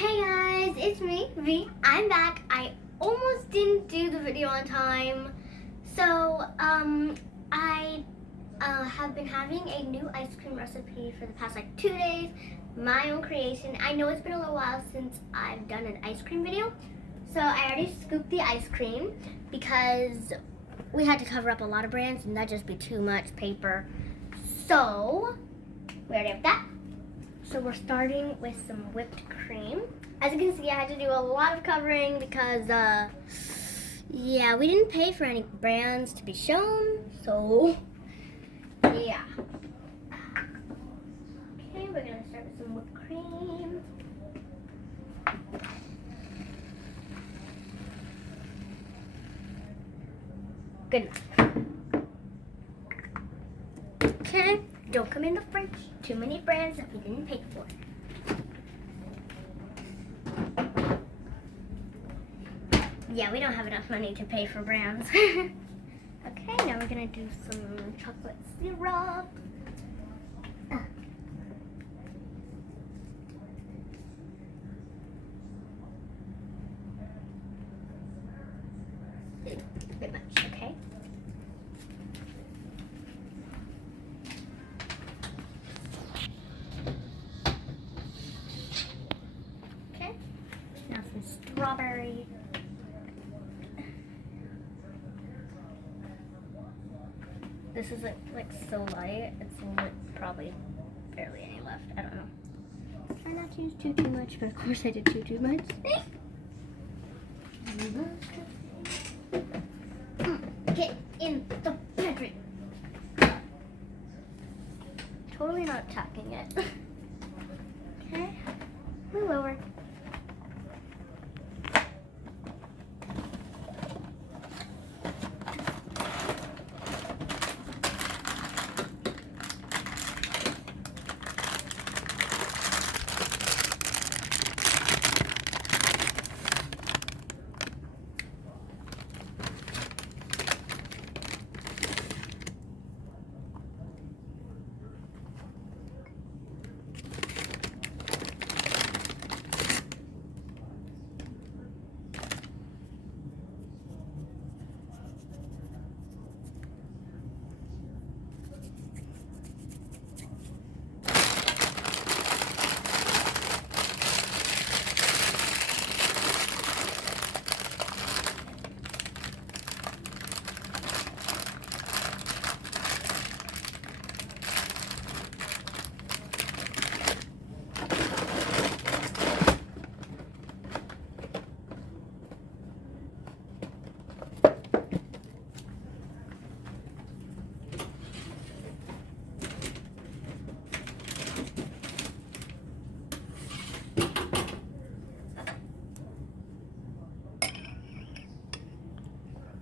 Hey guys, it's me, V. I'm back. I almost didn't do the video on time. So, I have been having a new ice cream recipe for the past 2 days. My own creation. I know it's been a little while since I've done an ice cream video. So I already scooped the ice cream because we had to cover up a lot of brands and that'd just be too much paper. So, we already have that. So we're starting with some whipped cream. As you can see, I had to do a lot of covering because, yeah, we didn't pay for any brands to be shown. So, yeah. Okay, we're gonna start with some whipped cream. Good enough. Okay, don't come in the fridge. Too many brands that we didn't pay for. Yeah, we don't have enough money to pay for brands. Okay, now we're gonna do some chocolate syrup. A bit much, okay? Okay, now some strawberry. This is like so light, it's probably barely any left. I don't know. Try not to use too much, but of course I did too much. Get in the bedroom. Totally not attacking it. Okay, move over.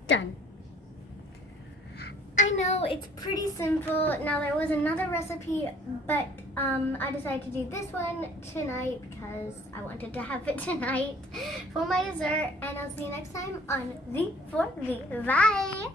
Done. I know it's pretty simple. Now there was another recipe, but I decided to do this one tonight because I wanted to have it tonight for my dessert. And I'll see you next time on V4V. Bye!